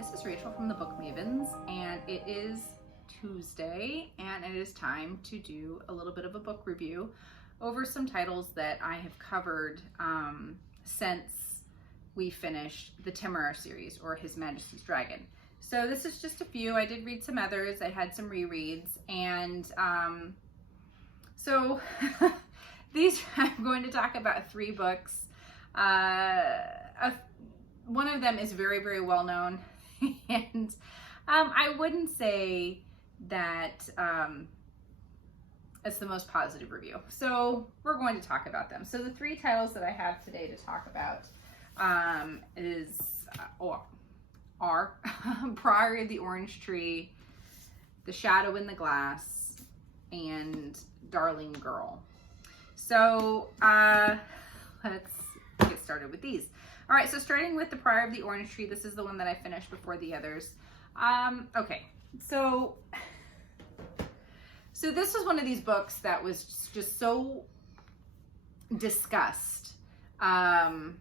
This is Rachel from the Book Mavens, and it is Tuesday, and it is time to do a little bit of a book review over some titles that I have covered since we finished the Timur series, or His Majesty's Dragon. So this is just a few. I did read some others. I had some rereads, and so these, I'm going to talk about three books. One of them is very, very well known, and I wouldn't say that it's the most positive review. So we're going to talk about them. So the three titles that I have today to talk about are Priory of the Orange Tree, The Shadow in the Glass, and Darling Girl. So let's get started with these. All right, so starting with the Priory of the Orange Tree, this is the one that I finished before the others. Okay, so this was one of these books that was just so discussed on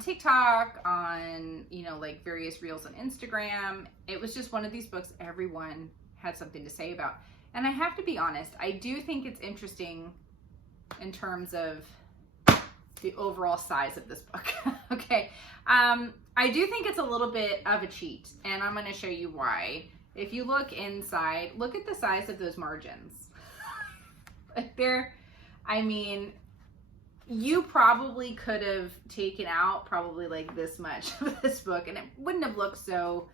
TikTok, on, like various reels on Instagram. It was just one of these books everyone had something to say about. And I have to be honest, I do think it's interesting in terms of the overall size of this book. Okay. I do think it's a little bit of a cheat, and I'm going to show you why. If you look inside, look at the size of those margins. You probably could have taken out probably like this much of this book, and it wouldn't have looked so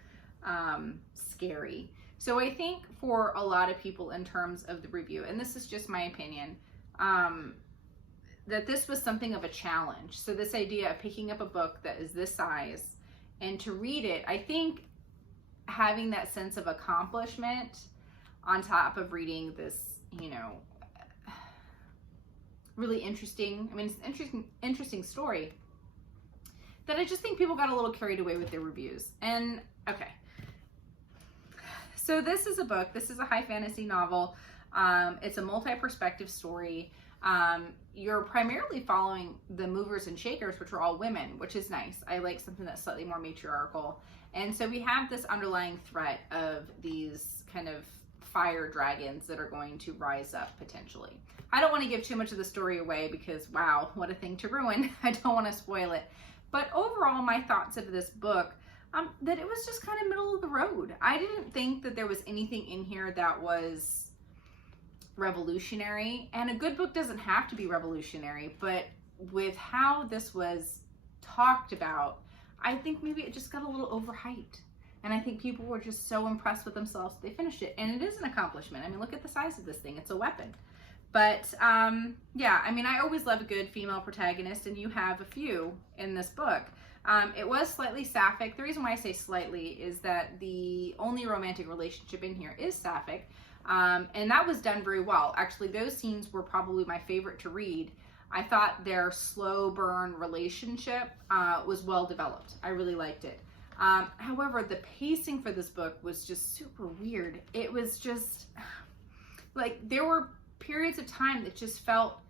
scary. So I think for a lot of people, in terms of the review, and this is just my opinion, that this was something of a challenge. So this idea of picking up a book that is this size and to read it, I think having that sense of accomplishment on top of reading this, really interesting, it's an interesting story, that I just think people got a little carried away with their reviews. And okay, so this is a book, this is a high fantasy novel. It's a multi-perspective story. You're primarily following the movers and shakers, which are all women, which is nice. I like something that's slightly more matriarchal. And so we have this underlying threat of these kind of fire dragons that are going to rise up potentially. I don't want to give too much of the story away because, wow, what a thing to ruin. I don't want to spoil it. But overall, my thoughts of this book, that it was just kind of middle of the road. I didn't think that there was anything in here that was revolutionary, and a good book doesn't have to be revolutionary, but with how this was talked about, I think maybe it just got a little overhyped, and I think people were just so impressed with themselves that they finished it. And it is an accomplishment. Look at the size of this thing. It's a weapon. But yeah, I always love a good female protagonist, and you have a few in this book. It was slightly sapphic. The reason why I say slightly is that the only romantic relationship in here is sapphic. And that was done very well. Actually, those scenes were probably my favorite to read. I thought their slow burn relationship was well developed. I really liked it. However, the pacing for this book was just super weird. It was just like there were periods of time that just felt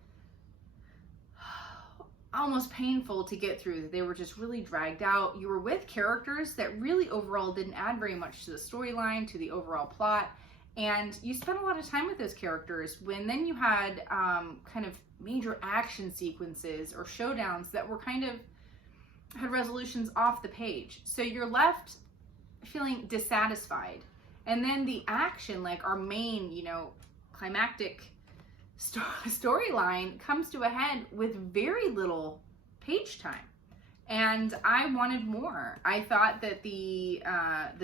almost painful to get through. They were just really dragged out. You were with characters that really overall didn't add very much to the storyline, to the overall plot. And you spent a lot of time with those characters when then you had kind of major action sequences or showdowns that were kind of had resolutions off the page. So you're left feeling dissatisfied. And then the action, like our main, climactic storyline comes to a head with very little page time. And I wanted more. I thought that the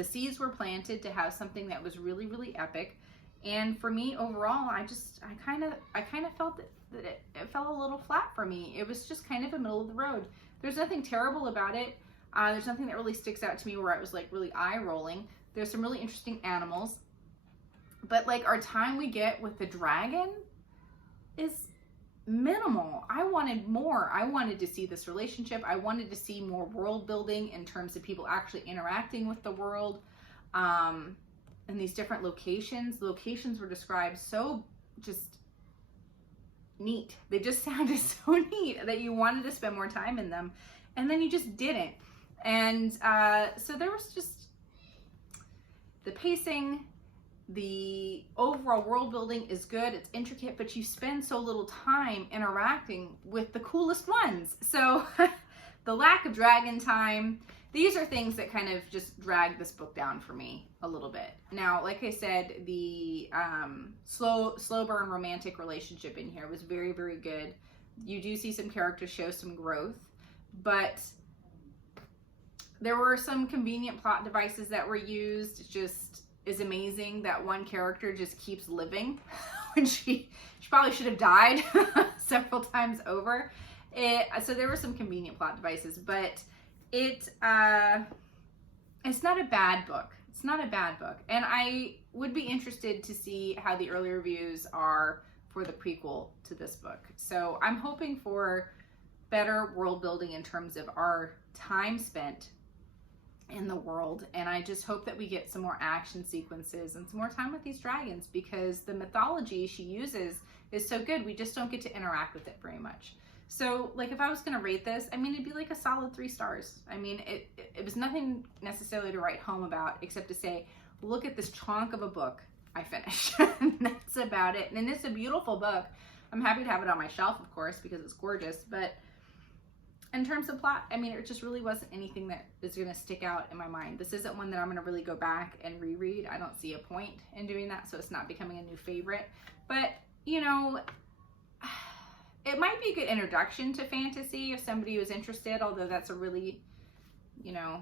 seeds were planted to have something that was really, really epic. And for me, overall, I kind of felt that it fell a little flat for me. It was just kind of a middle of the road. There's nothing terrible about it. There's nothing that really sticks out to me where I was like really eye rolling. There's some really interesting animals, but like our time we get with the dragon is minimal. I wanted more. I wanted to see this relationship. I wanted to see more world building in terms of people actually interacting with the world, and these different locations. The locations were described so just neat. They just sounded so neat that you wanted to spend more time in them, and then you just didn't. And so there was just the pacing, the overall world building is good. It's intricate, but you spend so little time interacting with the coolest ones. So the lack of dragon time, these are things that kind of just drag this book down for me a little bit. Now, like I said, the slow burn romantic relationship in here was very, very good. You do see some characters show some growth, but there were some convenient plot devices that were used. It just is amazing that one character just keeps living when she probably should have died several times over. So there were some convenient plot devices, but it's not a bad book. It's not a bad book. And I would be interested to see how the early reviews are for the prequel to this book. So I'm hoping for better world building in terms of our time spent in the world. And I just hope that we get some more action sequences and some more time with these dragons, because the mythology she uses is so good. We just don't get to interact with it very much. So, like, if I was going to rate this, I mean, it'd be like a solid 3 stars. I mean, it was nothing necessarily to write home about, except to say, look at this chunk of a book I finished. And that's about it. And it's a beautiful book. I'm happy to have it on my shelf, of course, because it's gorgeous. But in terms of plot, I mean, it just really wasn't anything that is going to stick out in my mind. This isn't one that I'm going to really go back and reread. I don't see a point in doing that, so it's not becoming a new favorite. But, you know, it might be a good introduction to fantasy if somebody was interested, although that's a really, you know,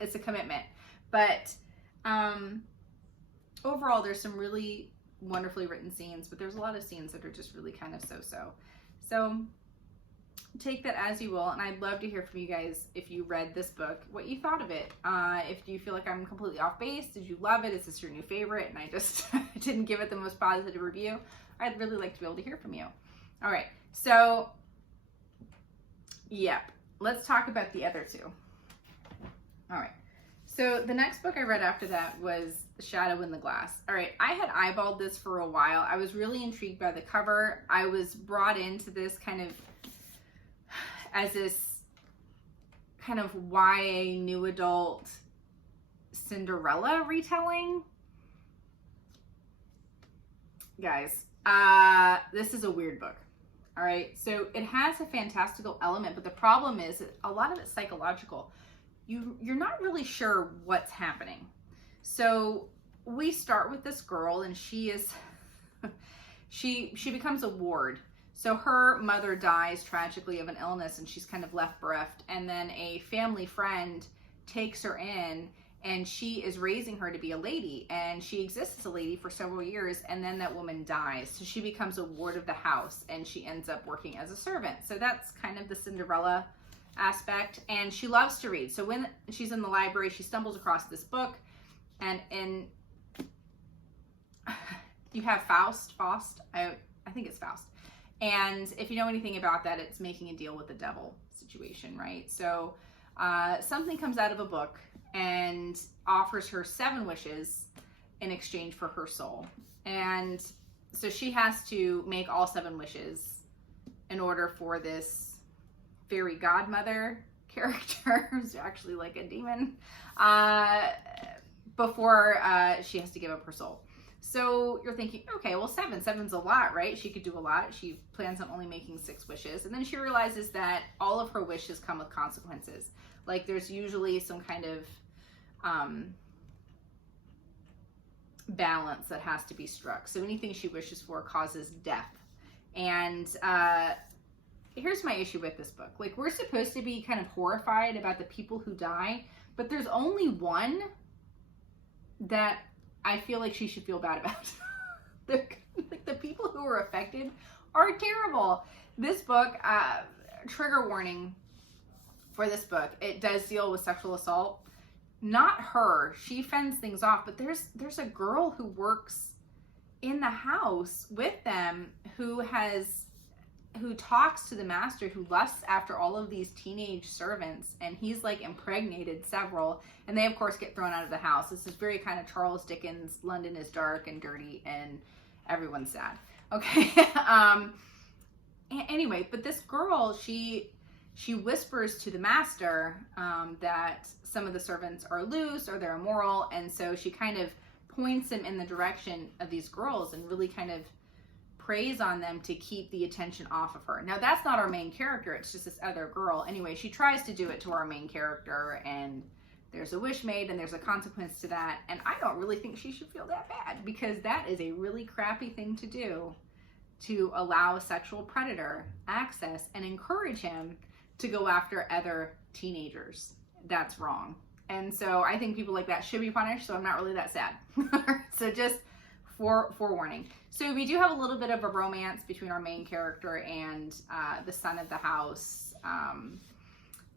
it's a commitment. But overall, there's some really wonderfully written scenes, but there's a lot of scenes that are just really kind of so-so. So take that as you will, and I'd love to hear from you guys if you read this book, what you thought of it. If you feel like I'm completely off base, did you love it? Is this your new favorite? And I just didn't give it the most positive review. I'd really like to be able to hear from you. All right, so, yep, let's talk about the other two. All right, so the next book I read after that was Shadow in the Glass. All right, I had eyeballed this for a while. I was really intrigued by the cover. I was brought into this kind of as this kind of YA new adult Cinderella retelling. Guys, this is a weird book. All right, so it has a fantastical element, but the problem is that a lot of it's psychological. You're not really sure what's happening. So we start with this girl, and she is she becomes a ward. So her mother dies tragically of an illness, and she's kind of left bereft, and then a family friend takes her in, and she is raising her to be a lady, and she exists as a lady for several years, and then that woman dies. So she becomes a ward of the house, and she ends up working as a servant. So that's kind of the Cinderella aspect, and she loves to read. So when she's in the library, she stumbles across this book, and you have Faust, I think it's Faust. And if you know anything about that, it's making a deal with the devil situation, right? So something comes out of a book and offers her 7 wishes in exchange for her soul. And so she has to make all 7 wishes in order for this fairy godmother character, who's actually like a demon, before she has to give up her soul. So you're thinking, okay, well, 7's a lot, right? She could do a lot. She plans on only making 6 wishes. And then she realizes that all of her wishes come with consequences. Like, there's usually some kind of balance that has to be struck. So anything she wishes for causes death. And here's my issue with this book. Like, we're supposed to be kind of horrified about the people who die, but there's only one that I feel like she should feel bad about. The people who were affected are terrible. This book, trigger warning for this book, it does deal with sexual assault. Not her. She fends things off, but there's a girl who works in the house with them who talks to the master, who lusts after all of these teenage servants, and he's like impregnated several, and they of course get thrown out of the house. This is very kind of Charles Dickens, London is dark and dirty and everyone's sad. Okay. Anyway, but this girl, she she whispers to the master that some of the servants are loose or they're immoral, and so she kind of points him in the direction of these girls and really kind of preys on them to keep the attention off of her. Now, that's not our main character, it's just this other girl. Anyway, she tries to do it to our main character, and there's a wish made, and there's a consequence to that, and I don't really think she should feel that bad, because that is a really crappy thing to do, to allow a sexual predator access and encourage him to go after other teenagers. That's wrong. And so I think people like that should be punished, so I'm not really that sad. So just forewarning. So we do have a little bit of a romance between our main character and the son of the house.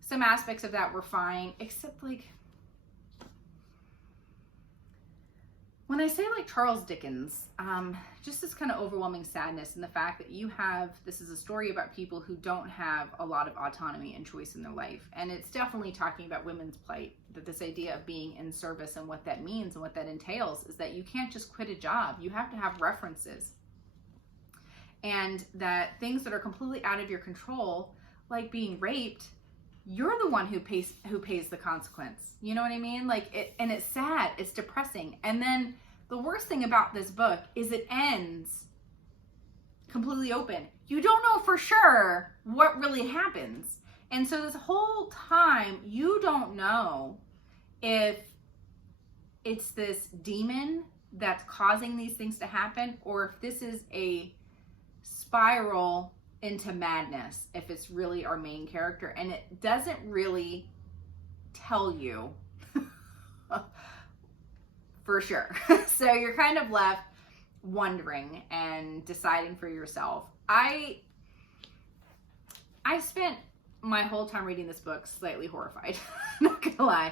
Some aspects of that were fine, except like, when I say like Charles Dickens, just this kind of overwhelming sadness in the fact that this is a story about people who don't have a lot of autonomy and choice in their life. And it's definitely talking about women's plight, that this idea of being in service and what that means and what that entails is that you can't just quit a job. You have to have references. And that things that are completely out of your control, like being raped, you're the one who pays the consequence. You know what I mean? And it's sad, it's depressing. And then the worst thing about this book is it ends completely open. You don't know for sure what really happens. And so this whole time, you don't know if it's this demon that's causing these things to happen, or if this is a spiral into madness, if it's really our main character. And it doesn't really tell you for sure. So you're kind of left wondering and deciding for yourself. I spent my whole time reading this book slightly horrified. Not gonna lie.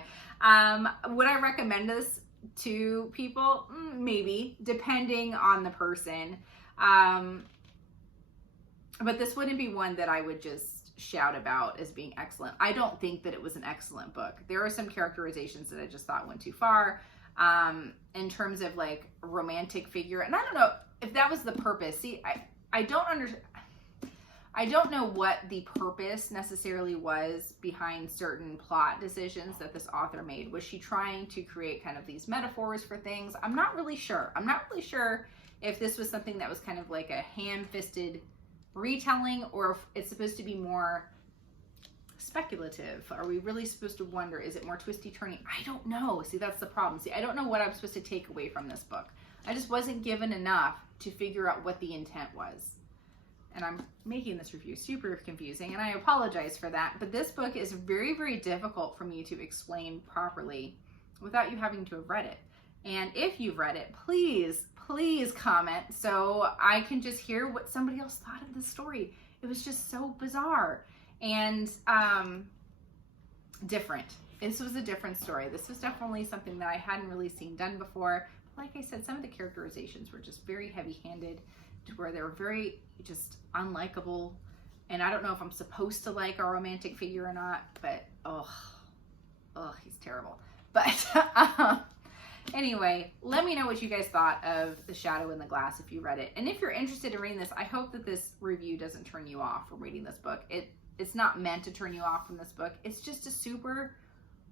Would I recommend this to people? Maybe, depending on the person. But this wouldn't be one that I would just shout about as being excellent. I don't think that it was an excellent book. There are some characterizations that I just thought went too far in terms of like romantic figure. And I don't know if that was the purpose. See, I don't know what the purpose necessarily was behind certain plot decisions that this author made. Was she trying to create kind of these metaphors for things? I'm not really sure. I'm not really sure if this was something that was kind of like a ham-fisted retelling, or if it's supposed to be more speculative. Are we really supposed to wonder, is it more twisty turny? I don't know. See, that's the problem. See, I don't know what I'm supposed to take away from this book. I just wasn't given enough to figure out what the intent was. And I'm making this review super confusing, and I apologize for that, but this book is very, very difficult for me to explain properly without you having to have read it. And if you've read it, please comment so I can just hear what somebody else thought of the story. It was just so bizarre and different. This was a different story. This was definitely something that I hadn't really seen done before. Like I said, some of the characterizations were just very heavy-handed, to where they were very just unlikable. And I don't know if I'm supposed to like a romantic figure or not, but he's terrible. But anyway, let me know what you guys thought of The Shadow in the Glass if you read it. And if you're interested in reading this, I hope that this review doesn't turn you off from reading this book. It's not meant to turn you off from this book. It's just a super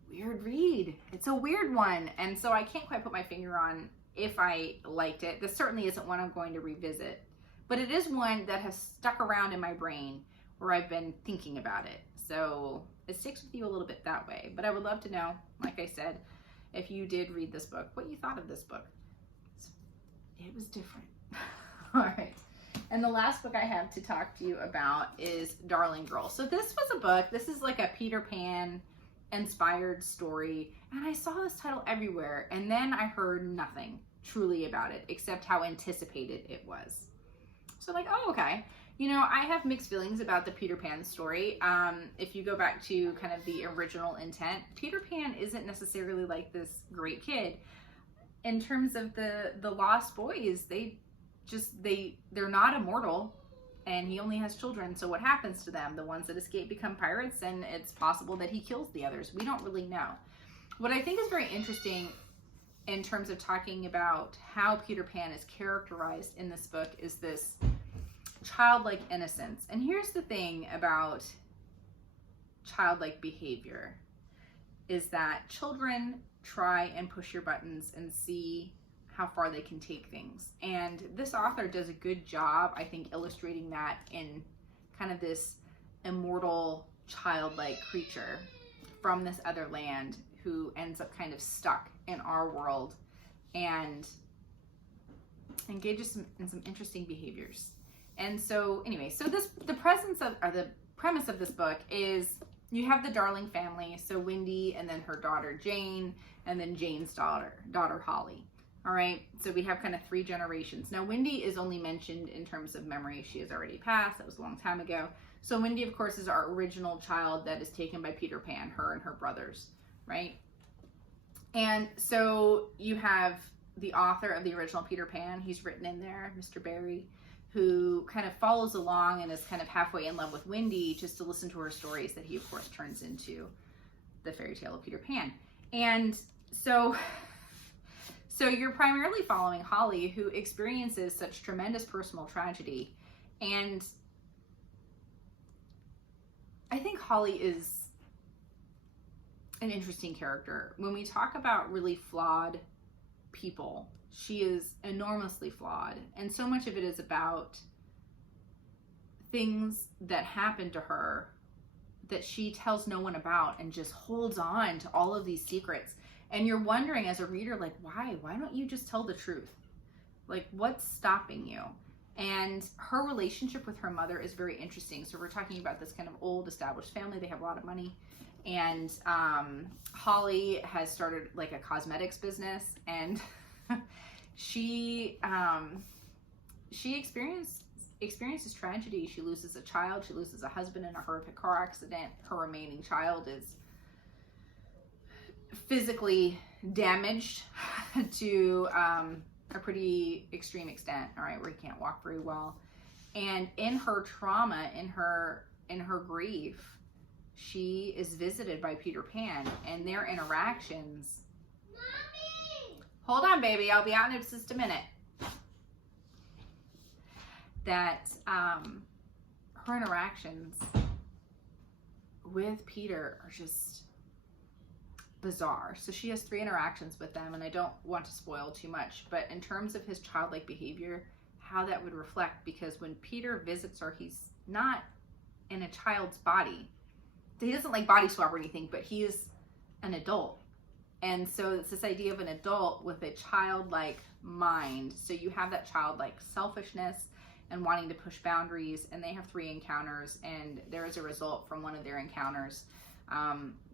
weird read. It's a weird one. And so I can't quite put my finger on if I liked it. This certainly isn't one I'm going to revisit. But it is one that has stuck around in my brain where I've been thinking about it. So it sticks with you a little bit that way. But I would love to know, like I said, if you did read this book, what you thought of this book. It was different. All right. And the last book I have to talk to you about is Darling Girl. So this was a book, this is like a Peter Pan inspired story. And I saw this title everywhere. And then I heard nothing truly about it, except how anticipated it was. So like, oh, okay. You know, I have mixed feelings about the Peter Pan story. If you go back to kind of the original intent, Peter Pan isn't necessarily like this great kid. In terms of the lost boys, they're not immortal, and he only has children. So what happens to them? The ones that escape become pirates, and it's possible that he kills the others. We don't really know. What I think is very interesting in terms of talking about how Peter Pan is characterized in this book is this childlike innocence. And here's the thing about childlike behavior is that children try and push your buttons and see how far they can take things. And this author does a good job, I think, illustrating that in kind of this immortal childlike creature from this other land who ends up kind of stuck in our world and engages in some interesting behaviors. And so anyway, so the premise of this book is you have the Darling family, so Wendy and then her daughter Jane, and then Jane's daughter Holly. All right, so we have kind of 3 generations. Now Wendy is only mentioned in terms of memory. She has already passed. That was a long time ago. So Wendy, of course, is our original child that is taken by Peter Pan, her and her brothers, right? And so you have the author of the original Peter Pan. He's written in there, Mr. Barry, who kind of follows along and is kind of halfway in love with Wendy just to listen to her stories that he, of course, turns into the fairy tale of Peter Pan. And so you're primarily following Holly, who experiences such tremendous personal tragedy. And I think Holly is an interesting character. When we talk about really flawed people, she is enormously flawed. And so much of it is about things that happen to her that she tells no one about and just holds on to all of these secrets. And you're wondering as a reader, like, why don't you just tell the truth? Like, what's stopping you? And her relationship with her mother is very interesting. So we're talking about this kind of old established family. They have a lot of money. And Holly has started like a cosmetics business, and she experiences tragedy. She loses a child. She loses a husband in a horrific car accident. Her remaining child is physically damaged to a pretty extreme extent, all right, where he can't walk very well. And in her trauma, in her grief, she is visited by Peter Pan, and their interactions. Mommy! Hold on, baby. I'll be out in just a minute. That her interactions with Peter are just bizarre. So she has 3 interactions with them, and I don't want to spoil too much, but in terms of his childlike behavior, how that would reflect, because when Peter visits her, he's not in a child's body. He doesn't like body swap or anything, but he is an adult. And so it's this idea of an adult with a childlike mind. So you have that childlike selfishness and wanting to push boundaries, and they have 3 encounters, and there is a result from one of their encounters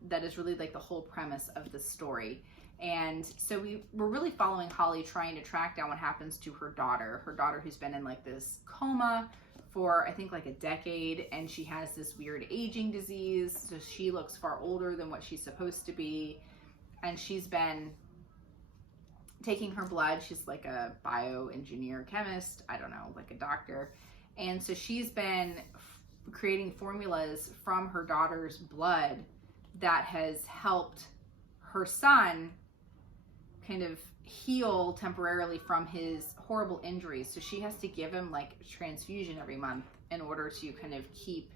that is really like the whole premise of the story. And so we're really following Holly trying to track down what happens to her daughter who's been in like this coma for I think like a decade, and she has this weird aging disease, so she looks far older than what she's supposed to be, and she's been taking her blood. She's like a bioengineer chemist, I don't know, like a doctor, and so she's been creating formulas from her daughter's blood that has helped her son kind of heal temporarily from his horrible injuries. So she has to give him like transfusion every month in order to kind of keep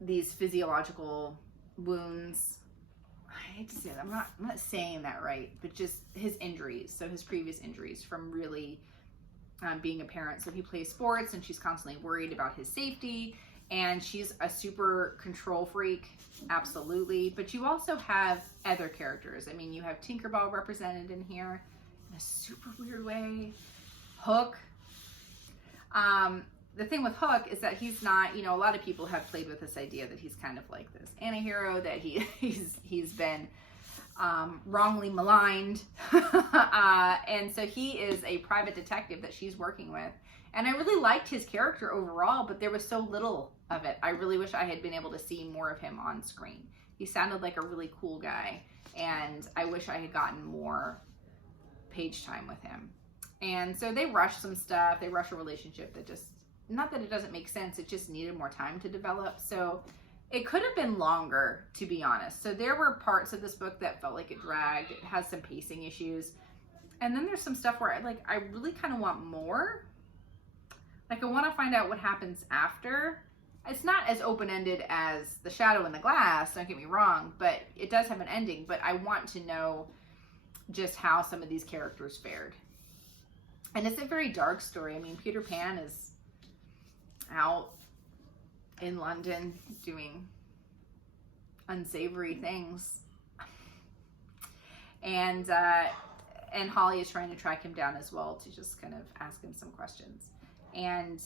these physiological wounds. I hate to say that, I'm not saying that right, but just his injuries, so his previous injuries from really being a parent. So he plays sports, and she's constantly worried about his safety, and she's a super control freak, absolutely. But you also have other characters. I mean, you have Tinkerbell represented in here in a super weird way. Hook. The thing with Hook is that he's not, a lot of people have played with this idea that he's kind of like this anti-hero, that he's been wrongly maligned. And so he is a private detective that she's working with. And I really liked his character overall, but there was so little of it. I really wish I had been able to see more of him on screen. He sounded like a really cool guy, and I wish I had gotten more page time with him. And so they rushed some stuff. They rushed a relationship that just, not that it doesn't make sense, it just needed more time to develop. So it could have been longer, to be honest. So there were parts of this book that felt like it dragged. It has some pacing issues. And then there's some stuff where I really kind of want more. Like, I want to find out what happens after. it's not as open-ended as The Shadow in the Glass, don't get me wrong, but it does have an ending. But I want to know just how some of these characters fared. And it's a very dark story. I mean, Peter Pan is out in London doing unsavory things. And Holly is trying to track him down as well to just kind of ask him some questions. And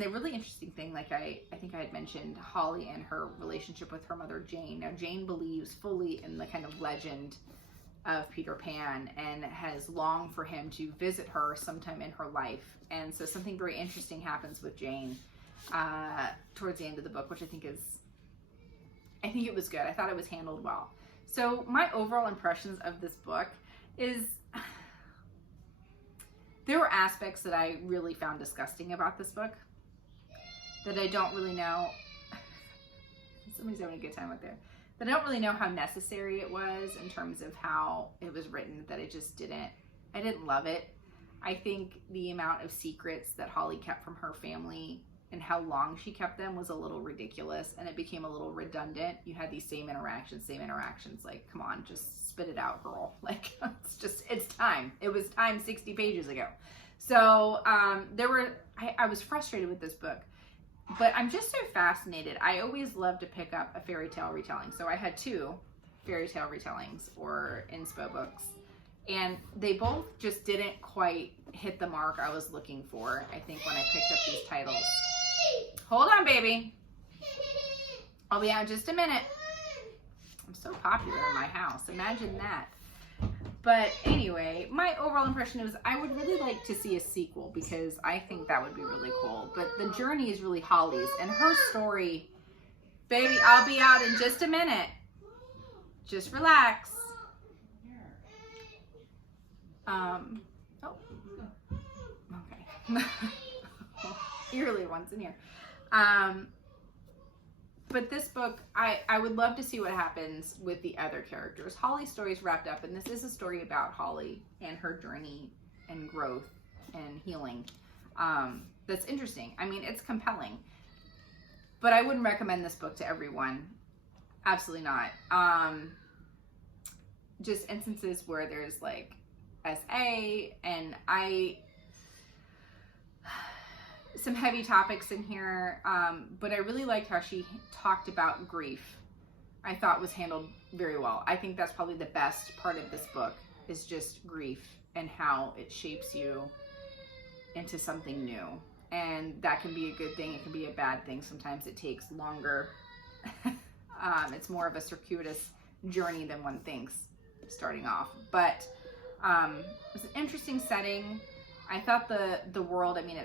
the really interesting thing, like I think I had mentioned, Holly and her relationship with her mother, Jane. Now, Jane believes fully in the kind of legend of Peter Pan and has longed for him to visit her sometime in her life. And so something very interesting happens with Jane towards the end of the book, which I think it was good. I thought it was handled well. So my overall impressions of this book is there were aspects that I really found disgusting about this book that I don't really know. Somebody's having a good time out there. That I don't really know how necessary it was in terms of how it was written, that I didn't love it. I think the amount of secrets that Holly kept from her family and how long she kept them was a little ridiculous, and it became a little redundant. You had these same interactions, like, come on, just spit it out, girl. Like, it's time. It was time 60 pages ago. So I was frustrated with this book. But I'm just so fascinated. I always love to pick up a fairy tale retelling. So I had 2 fairy tale retellings or inspo books. And they both just didn't quite hit the mark I was looking for, I think, when I picked up these titles. Hold on, baby. I'll be out in just a minute. I'm so popular in my house. Imagine that. But anyway, my overall impression is I would really like to see a sequel because I think that would be really cool. But the journey is really Holly's and her story. Baby, I'll be out in just a minute. Just relax. Okay. Eerily one's in here. But this book, I would love to see what happens with the other characters. Holly's story is wrapped up, and this is a story about Holly and her journey and growth and healing. That's interesting. I mean, it's compelling. But I wouldn't recommend this book to everyone. Absolutely not. Just instances where there's like SA and some heavy topics in here, but I really liked how she talked about grief. I thought was handled very well. I think that's probably the best part of this book is just grief and how it shapes you into something new. And that can be a good thing. It can be a bad thing. Sometimes it takes longer. It's more of a circuitous journey than one thinks starting off. But it's an interesting setting. I thought the world, I mean,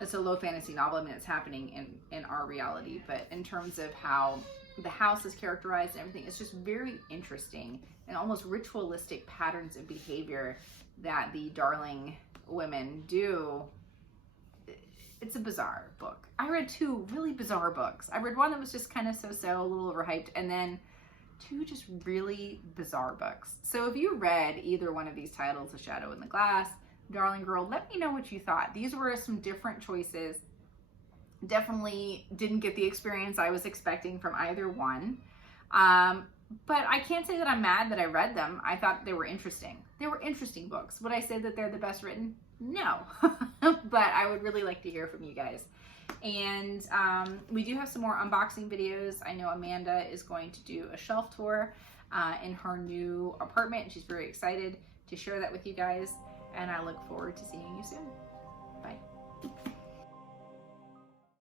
it's a low fantasy novel. I mean, it's happening in our reality, but in terms of how the house is characterized and everything, it's just very interesting and almost ritualistic patterns of behavior that the Darling women do. It's a bizarre book. I read 2 really bizarre books. I read one that was just kind of so-so, a little overhyped, and then 2 just really bizarre books. So if you read either one of these titles, The Shadow in the Glass, Darling Girl, let me know what you thought. These were some different choices. Definitely didn't get the experience I was expecting from either one. But I can't say that I'm mad that I read them. I thought they were interesting. They were interesting books. Would I say that they're the best written? No. But I would really like to hear from you guys. And we do have some more unboxing videos. I know Amanda is going to do a shelf tour in her new apartment. She's very excited to share that with you guys. And I look forward to seeing you soon. Bye.